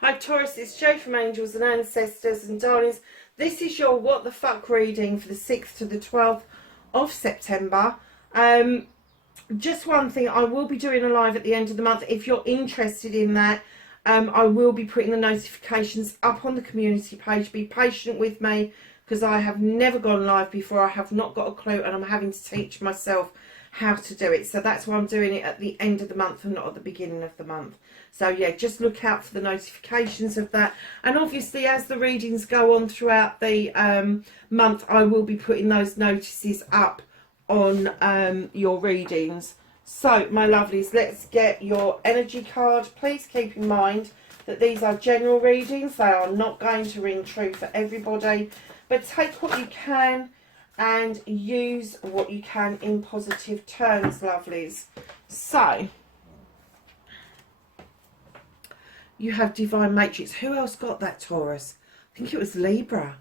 Hi Taurus, it's Jo from Angels and Ancestors, and darlings, this is your what the fuck reading for the 6th to the 12th of September. Just one thing, I will be doing a live at the end of the month. If you're interested in that, I will be putting the notifications up on the community page. Be patient with me because I have never gone live before. I have not got a clue and I'm having to teach myself how to do it. So that's why I'm doing it at the end of the month and not at the beginning of the month. So yeah, just look out for the notifications of that. And obviously as the readings go on throughout the month, I will be putting those notices up on your readings. So my lovelies, let's get your energy card. Please keep in mind that these are general readings. They are not going to ring true for everybody, but take what you can and use what you can in positive terms, lovelies. So you have Divine Matrix. Who else got that, Taurus? I think it was Libra.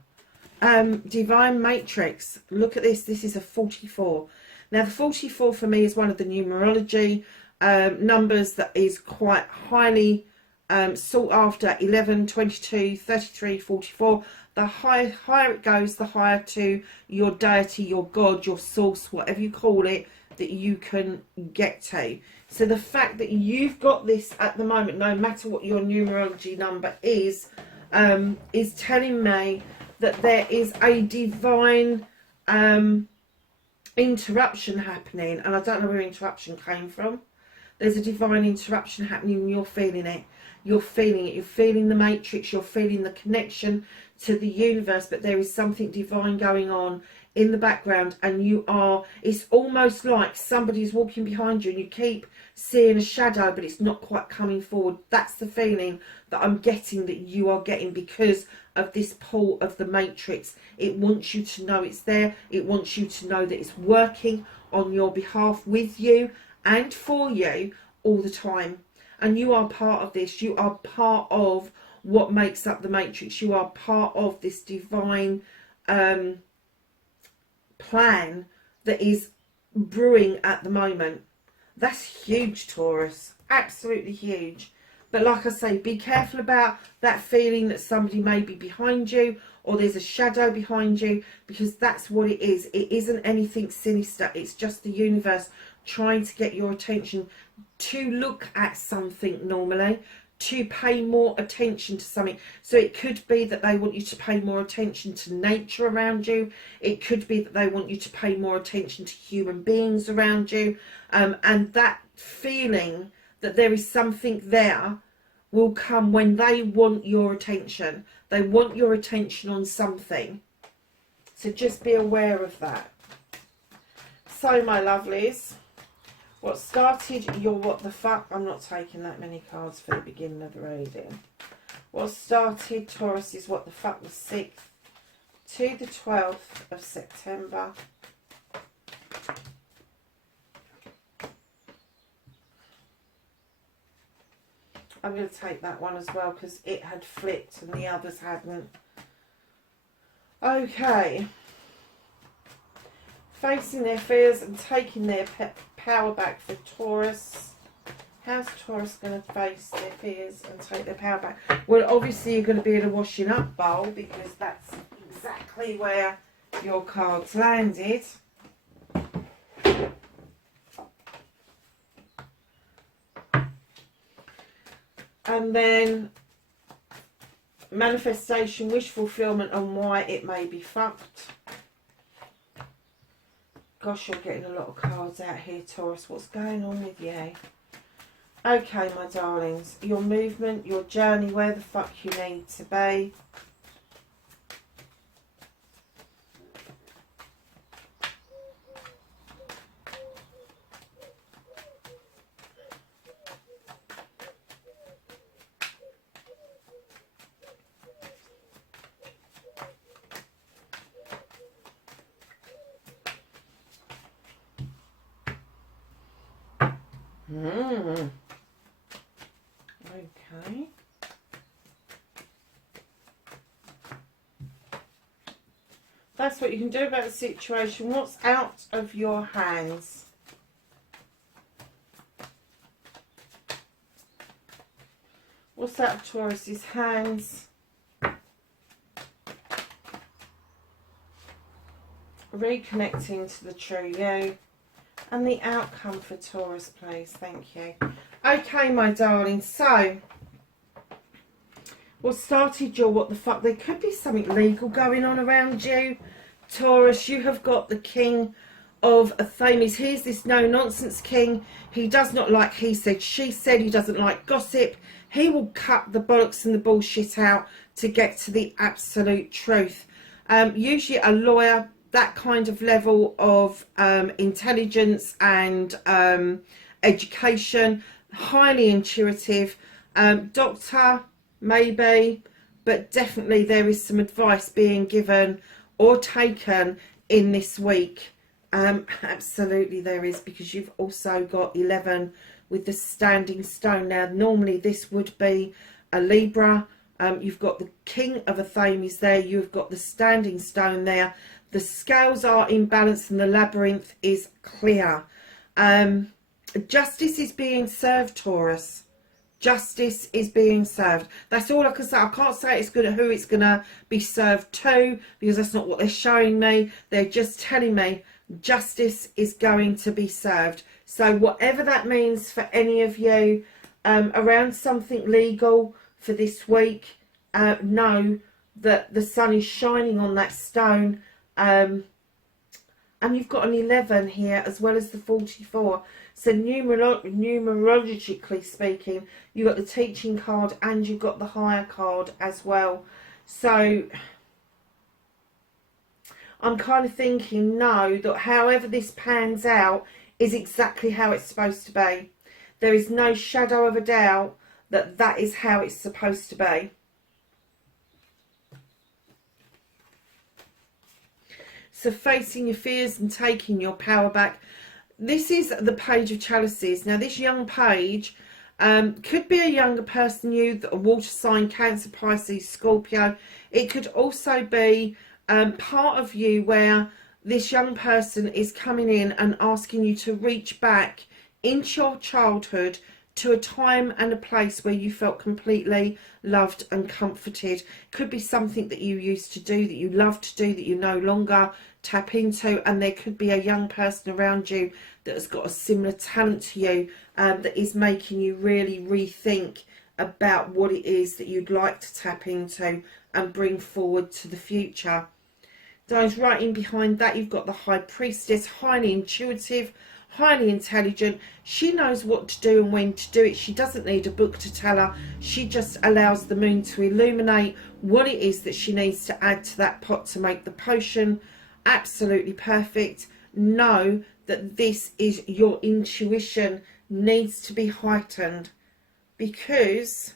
Divine Matrix. Look at this. This is a 44. Now, the 44 for me is one of the numerology numbers that is quite highly sought after. 11, 22, 33, 44. The higher it goes, the higher to your deity, your God, your source, whatever you call it, that you can get to. So the fact that you've got this at the moment, no matter what your numerology number is telling me that there is a divine interruption happening. And I don't know where interruption came from. There's a divine interruption happening and you're feeling it. You're feeling it. You're feeling the matrix. You're feeling the connection to the universe. But there is something divine going on in the background. And you are, it's almost like somebody's walking behind you and you keep seeing a shadow, but it's not quite coming forward. That's the feeling that I'm getting, that you are getting, because of this pull of the matrix. It wants you to know it's there. It wants you to know that it's working on your behalf, with you and for you all the time. And you are part of this. You are part of what makes up the matrix. You are part of this divine plan that is brewing at the moment. That's huge, Taurus. Absolutely huge. But like I say, be careful about that feeling that somebody may be behind you or there's a shadow behind you, because that's what it is. It isn't anything sinister. It's just the universe trying to get your attention to look at something normally, to pay more attention to something. So it could be that they want you to pay more attention to nature around you. It could be that they want you to pay more attention to human beings around you. And that feeling that there is something there will come when they want your attention. They want your attention on something. So just be aware of that. So my lovelies, what started your what the fuck, I'm not taking that many cards for the beginning of the reading. What started Taurus is what the fuck was 6th to the 12th of September. I'm going to take that one as well because it had flipped and the others hadn't. Okay. Facing their fears and taking their power back for Taurus. How's Taurus going to face their fears and take their power back? Well, obviously you're going to be in a washing up bowl, because that's exactly where your cards landed. And then manifestation, wish fulfillment, and why it may be fucked. Gosh, you're getting a lot of cards out here, Taurus. What's going on with you? Okay, my darlings. Your movement, your journey, where the fuck you need to be. Okay. That's what you can do about the situation. What's out of your hands? What's out of Taurus's hands? Reconnecting to the true you. And the outcome for Taurus, please. Thank you. Okay, my darling. So, what started your what the fuck? There could be something legal going on around you, Taurus. You have got the King of Athames. Here's this no-nonsense king. He does not like he said, she said. He doesn't like gossip. He will cut the bollocks and the bullshit out to get to the absolute truth. Usually a lawyer, that kind of level of intelligence and education, highly intuitive. Doctor, maybe, but definitely there is some advice being given or taken in this week. Absolutely there is, because you've also got 11 with the standing stone. Now normally this would be a Libra. You've got the King of Athames there, you've got the standing stone there. The scales are in balance and the labyrinth is clear. Justice is being served, Taurus. Justice is being served. That's all I can say. I can't say it's gonna who it's gonna be served to, because that's not what they're showing me. They're just telling me justice is going to be served. So whatever that means for any of you around something legal for this week, know that the sun is shining on that stone. And you've got an 11 here as well as the 44. So numerologically speaking, you've got the teaching card and you've got the higher card as well. So I'm kind of thinking, no, that however this pans out is exactly how it's supposed to be. There is no shadow of a doubt that that is how it's supposed to be. So facing your fears and taking your power back. This is the Page of Chalices. Now this young page could be a younger person, you, a water sign, Cancer, Pisces, Scorpio. It could also be part of you where this young person is coming in and asking you to reach back into your childhood to a time and a place where you felt completely loved and comforted. Could be something that you used to do, that you loved to do, that you no longer tap into. And there could be a young person around you that has got a similar talent to you, that is making you really rethink about what it is that you'd like to tap into and bring forward to the future. Guys, right in behind that, you've got the High Priestess, highly intuitive, highly intelligent. She knows what to do and when to do it. She doesn't need a book to tell her. She just allows the moon to illuminate what it is that she needs to add to that pot to make the potion absolutely perfect. Know that this is your intuition needs to be heightened, because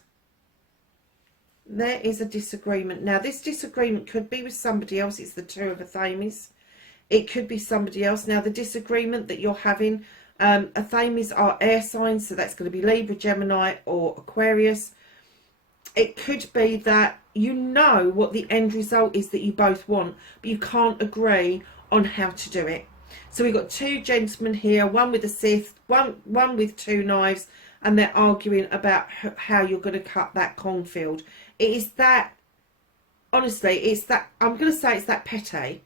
there is a disagreement. Now this disagreement could be with somebody else. It's the Two of Athames. It could be somebody else. Now the disagreement that you're having, Athames are air signs, so that's going to be Libra, Gemini or Aquarius. It could be that you know what the end result is that you both want, but you can't agree on how to do it. So we've got two gentlemen here, one with a scythe, one with two knives, and they're arguing about how you're going to cut that cornfield. It is that, honestly, it's that, I'm going to say it's that petty.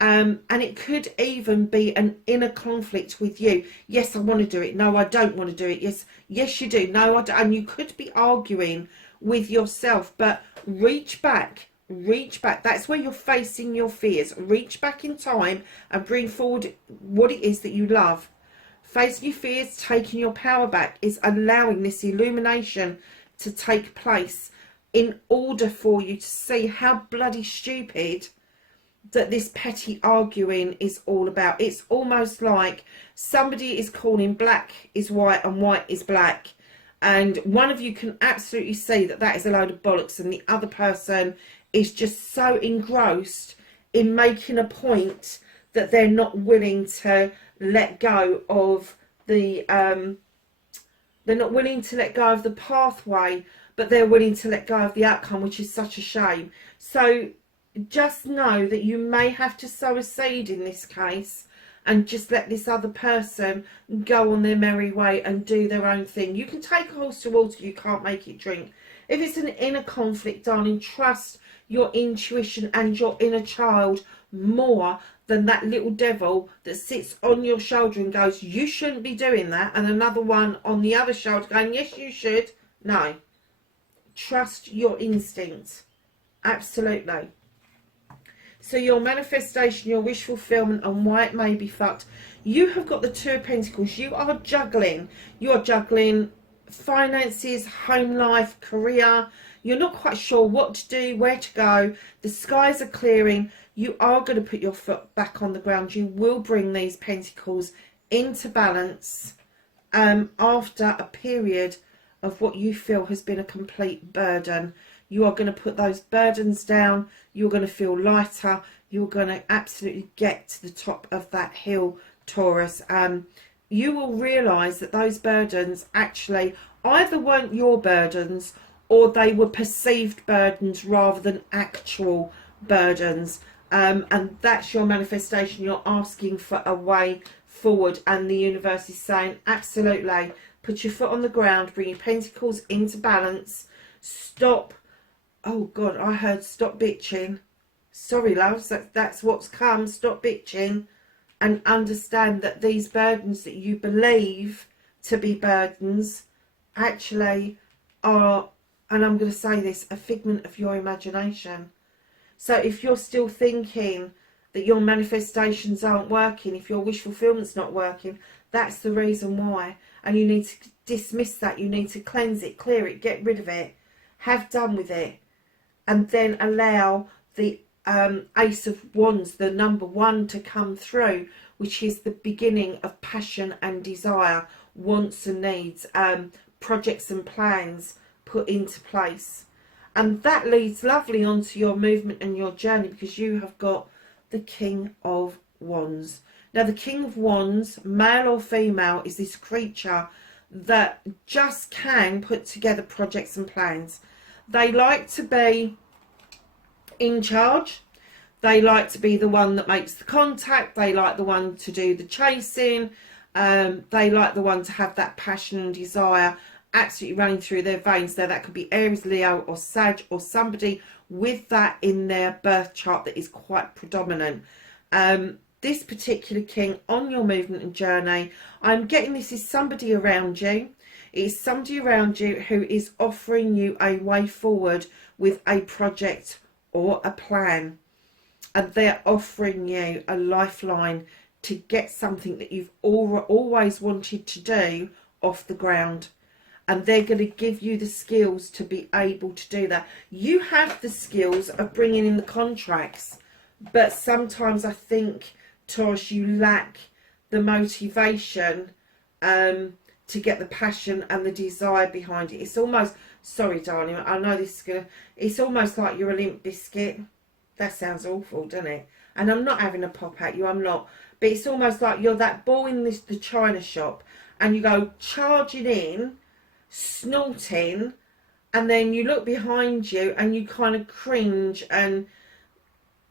And it could even be an inner conflict with you. Yes, I want to do it. No, I don't want to do it. Yes, you do. No, I don't. And you could be arguing with yourself, but reach back. That's where you're facing your fears. Reach back in time and bring forward what it is that you love. Facing your fears, taking your power back, is allowing this illumination to take place in order for you to see how bloody stupid that this petty arguing is all about. It's almost like somebody is calling black is white and white is black, and one of you can absolutely see that that is a load of bollocks, and the other person is just so engrossed in making a point that they're not willing to let go of the they're not willing to let go of the pathway, but they're willing to let go of the outcome, which is such a shame. So just know that you may have to sow a seed in this case, and just let this other person go on their merry way and do their own thing. You can take a horse to water, you can't make it drink. If it's an inner conflict, darling, trust your intuition and your inner child more than that little devil that sits on your shoulder and goes, you shouldn't be doing that, and another one on the other shoulder going, yes, you should. No. Trust your instinct. Absolutely. So your manifestation, your wish fulfillment, and why it may be fucked. You have got the Two of Pentacles. You are juggling. You are juggling finances, home life, career. You're not quite sure what to do, where to go. The skies are clearing. You are going to put your foot back on the ground. You will bring these pentacles into balance after a period of what you feel has been a complete burden. You are going to put those burdens down. You're going to feel lighter. You're going to absolutely get to the top of that hill, Taurus. You will realise that those burdens actually either weren't your burdens or they were perceived burdens rather than actual burdens. And that's your manifestation. You're asking for a way forward, and the universe is saying, absolutely, put your foot on the ground, bring your pentacles into balance, stop. Oh God, I heard stop bitching. Sorry, loves, that's what's come. Stop bitching and understand that these burdens that you believe to be burdens actually are, and I'm going to say this, a figment of your imagination. So if you're still thinking that your manifestations aren't working, if your wish fulfillment's not working, that's the reason why. And you need to dismiss that. You need to cleanse it, clear it, get rid of it, have done with it, and then allow the Ace of Wands, the number 1, to come through, which is the beginning of passion and desire, wants and needs, projects and plans put into place. And that leads lovely onto your movement and your journey, because you have got the King of Wands. Now, the King of Wands, male or female, is this creature that just can put together projects and plans. They like to be in charge. They like to be the one that makes the contact. They like the one to do the chasing. They like the one to have that passion and desire absolutely running through their veins. Now, that could be Aries, Leo or Sag, or somebody with that in their birth chart that is quite predominant. This particular king on your movement and journey, I'm getting this is somebody around you. It is somebody around you who is offering you a way forward with a project or a plan. And they're offering you a lifeline to get something that you've always wanted to do off the ground. And they're going to give you the skills to be able to do that. You have the skills of bringing in the contracts, but sometimes I think, Taurus, you lack the motivation to get the passion and the desire behind it. It's almost, sorry darling, I know this is gonna, it's almost like you're a limp biscuit. That sounds awful, doesn't it? And I'm not having a pop at you, I'm not. But it's almost like you're that ball in the china shop, and you go charging in, snorting, and then you look behind you and you kind of cringe and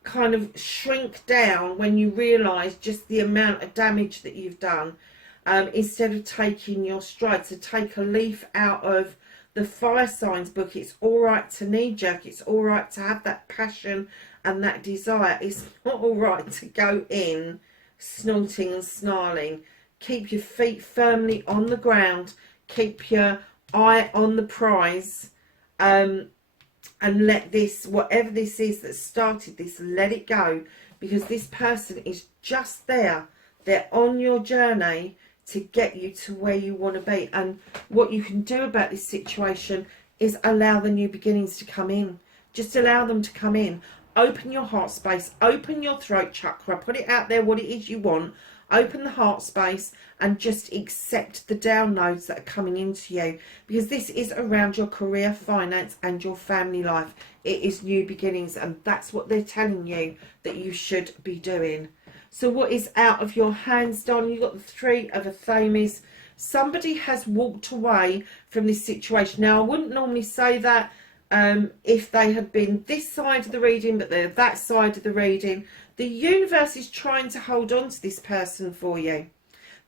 kind of shrink down when you realise just the amount of damage that you've done, instead of taking your stride. So take a leaf out of the fire signs book. It's all right to knee jerk. It's all right to have that passion and that desire. It's not all right to go in snorting and snarling. Keep your feet firmly on the ground. Keep your eye on the prize, and let this, whatever this is that started this, let it go, because this person is just there. They're on your journey to get you to where you want to be. And what you can do about this situation is allow the new beginnings to come in. Just allow them to come in. Open your heart space, open your throat chakra, put it out there what it is you want. Open the heart space and just accept the downloads that are coming into you, because this is around your career, finance and your family life. It is new beginnings, and that's what they're telling you that you should be doing. So what is out of your hands, darling? You've got the Three of Athames. Somebody has walked away from this situation. Now, I wouldn't normally say that if they had been this side of the reading, but they're that side of the reading. The universe is trying to hold on to this person for you.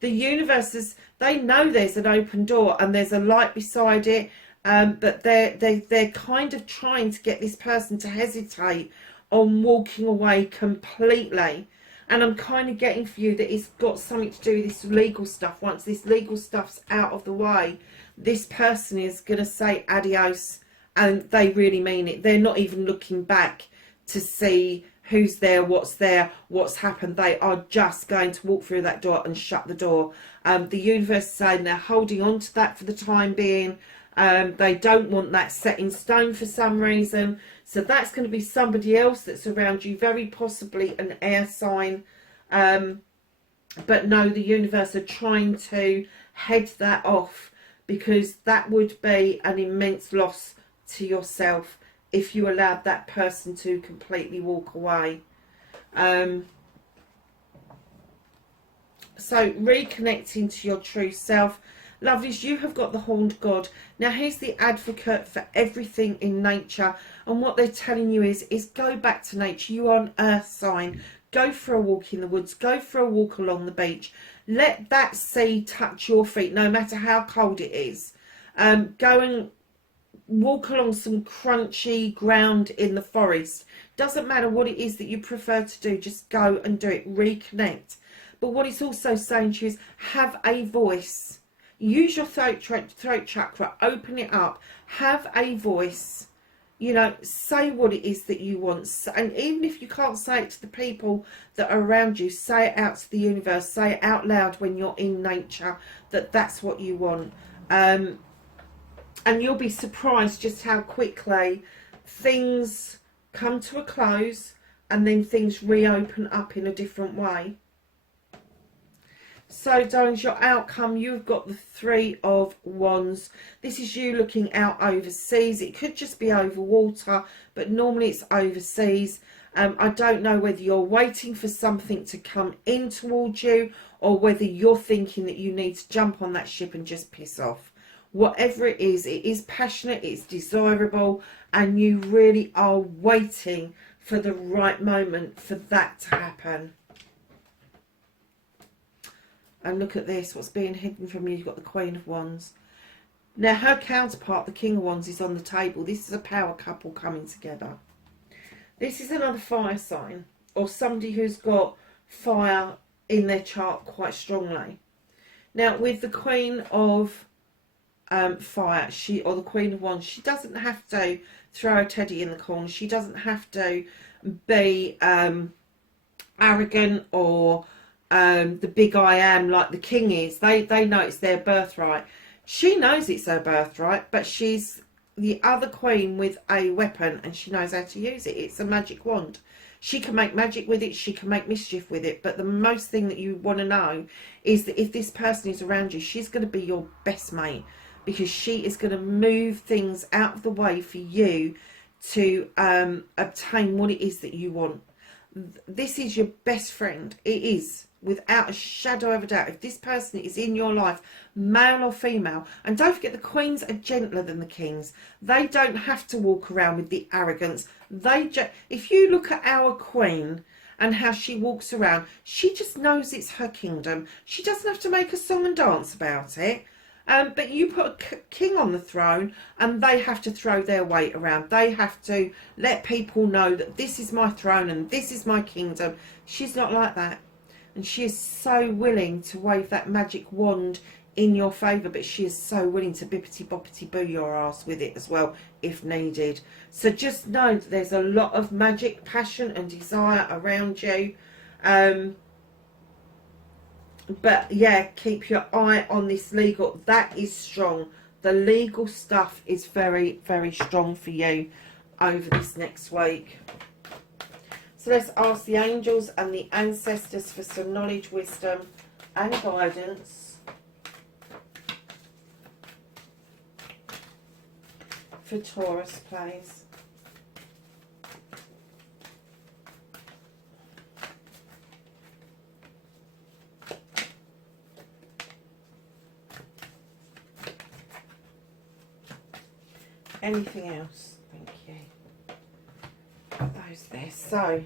The universe is, they know there's an open door and there's a light beside it, but they're kind of trying to get this person to hesitate on walking away completely. And I'm kind of getting for you that it's got something to do with this legal stuff. Once this legal stuff's out of the way, this person is going to say adios, and they really mean it. They're not even looking back to see who's there, what's happened. They are just going to walk through that door and shut the door. The universe is saying they're holding on to that for the time being. They don't want that set in stone for some reason. So that's going to be somebody else that's around you, very possibly an air sign. But no, the universe are trying to head that off, because that would be an immense loss to yourself if you allowed that person to completely walk away. So reconnecting to your true self. Lovelies, you have got the Horned God. Now he's the advocate for everything in nature, and what they're telling you is go back to nature. You are an earth sign. Go for a walk in the woods. Go for a walk along the beach. Let that sea touch your feet, no matter how cold it is. Go and walk along some crunchy ground in the forest. Doesn't matter what it is that you prefer to do. Just go and do it. Reconnect. But what it's also saying to you is have a voice. Use your throat chakra, open it up, have a voice, you know, say what it is that you want. And even if you can't say it to the people that are around you, say it out to the universe, say it out loud when you're in nature, that that's what you want. And you'll be surprised just how quickly things come to a close and then things reopen up in a different way. So, darlings, your outcome, you've got the Three of Wands. This is you looking out overseas. It could just be over water, but normally it's overseas. I don't know whether you're waiting for something to come in towards you, or whether you're thinking that you need to jump on that ship and just piss off. Whatever it is passionate, it's desirable, and you really are waiting for the right moment for that to happen. And look at this, what's being hidden from you. You've got the Queen of Wands. Now, her counterpart, the King of Wands, is on the table. This is a power couple coming together. This is another fire sign, or somebody who's got fire in their chart quite strongly. Now, with the Queen of Fire, or the Queen of Wands, she doesn't have to throw a teddy in the corner. She doesn't have to be arrogant or the big I am like the king is. They know it's their birthright. She knows it's her birthright, but she's the other queen with a weapon, and she knows how to use it. It's a magic wand. She can make magic with it, she can make mischief with it, but the most thing that you want to know is that if this person is around you, she's going to be your best mate, because she is going to move things out of the way for you to obtain what it is that you want. This is your best friend. It is, without a shadow of a doubt. If this person is in your life, male or female, and don't forget the queens are gentler than the kings. They don't have to walk around with the arrogance. If you look at our queen and how she walks around, she just knows it's her kingdom. She doesn't have to make a song and dance about it. But you put a king on the throne and they have to throw their weight around. They have to let people know that this is my throne and this is my kingdom. She's not like that. And she is so willing to wave that magic wand in your favour, but she is so willing to bippity-boppity-boo your ass with it as well, if needed. So just know that there's a lot of magic, passion and desire around you. But yeah, keep your eye on this legal. That is strong. The legal stuff is very, very strong for you over this next week. So let's ask the angels and the ancestors for some knowledge, wisdom and guidance for Taurus, please. Anything else? Thank you. Put those there. So,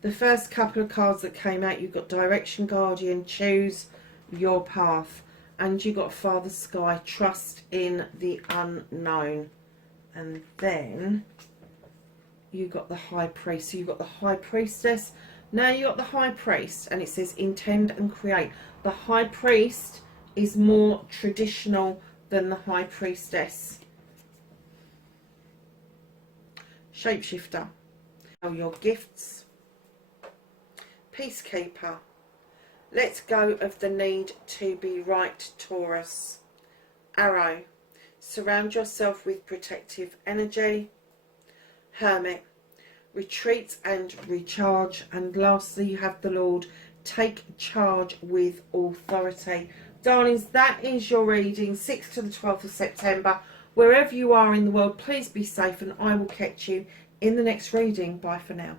The first couple of cards that came out, you've got Direction, Guardian, Choose Your Path. And you got Father Sky, Trust in the Unknown. And then you got the High Priest. So you've got the High Priestess. Now you got the High Priest, and it says intend and create. The High Priest is more traditional than the High Priestess. Shapeshifter. Now your gifts. Peacekeeper. Let go of the need to be right, Taurus. Arrow. Surround yourself with protective energy. Hermit. Retreat and recharge. And lastly, you have the Lord. Take charge with authority. Darlings, that is your reading, 6th to the 12th of September. Wherever you are in the world, please be safe, and I will catch you in the next reading. Bye for now.